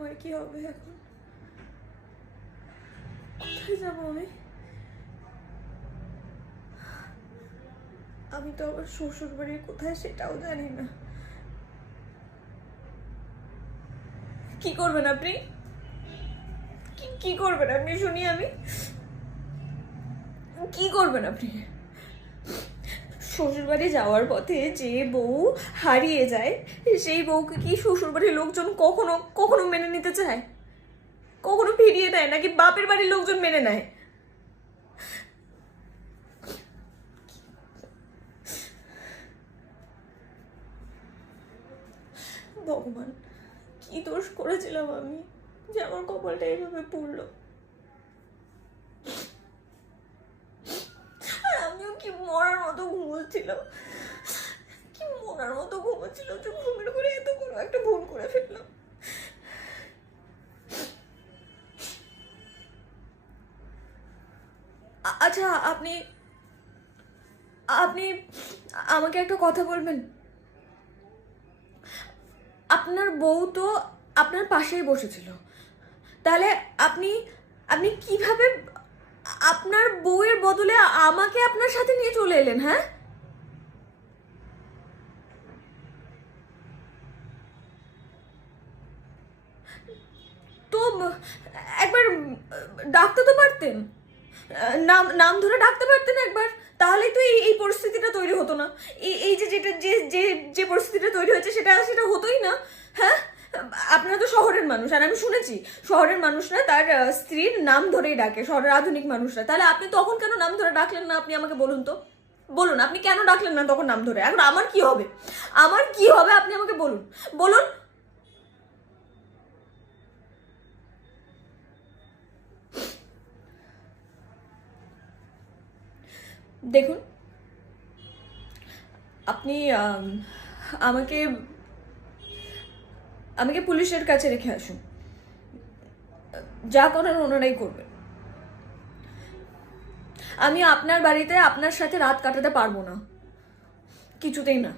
আমার কি হবে এখন? কোথায় যাবো আমি? আমি তো আমার শ্বশুর বাড়ি কোথায় সেটাও জানি না। কি করবেন আপনি? কি করবেন আপনি শুনি আমি? কি করবেন আপনি? শ্বশুর বাড়ি যাওয়ার পথে যে বউ হারিয়ে যায় সেই বউকে কি শ্বশুর বাড়ির লোকজন কখনো কখনো মেনে নিতে চায়? কখনো ফিরিয়ে দেয় নাকি বাপের বাড়ির লোকজন মেনে নেয়? ভগবান, কি দোষ করেছিলাম আমি যে আমার কপালটা এইভাবে পড়লো? আর আমিও কি মরার মতো ঘুমোচ্ছিলাম, কি মরার মতো ঘুমোচ্ছিল যে ঘুমের করে এত বড় একটা ভুল করে ফেললাম। আচ্ছা, আপনি আপনি আমাকে একটা কথা বলবেন? আপনার বউ তো আপনার পাশেই বসেছিল, তাহলে আপনি আপনি কিভাবে আপনার বউয়ের বদলে আমাকে আপনার সাথে নিয়ে চলে এলেন? হ্যাঁ, তো একবার ডাকতে তো পারতেন, নাম নাম ধরে ডাকতে পারতেন একবার, তাহলেই তো এই পরিস্থিতিটা তৈরি হতো না। এই যে যেটা যে যে যে পরিস্থিতিটা তৈরি হয়েছে সেটা সেটা হতোই না। হ্যাঁ, আপনারা তো শহরের মানুষ, আর আমি শুনেছি শহরের মানুষরা তার স্ত্রীর নাম ধরেই ডাকে, শহরের আধুনিক মানুষরা। তাহলে আপনি তখন কেন নাম ধরে ডাকলেন না? আপনি আমাকে বলুন তো, বলুন আপনি কেন ডাকলেন না তখন নাম ধরে? এখন আমার কি হবে? আমার কি হবে আপনি আমাকে বলুন, বলুন। দেখুন, আপনি আমাকে আমাকে পুলিশের কাছে রেখে আসুন, যা করার ওনারাই করবেন। আমি আপনার বাড়িতে আপনার সাথে রাত কাটাতে পারবো না, কিছুতেই না।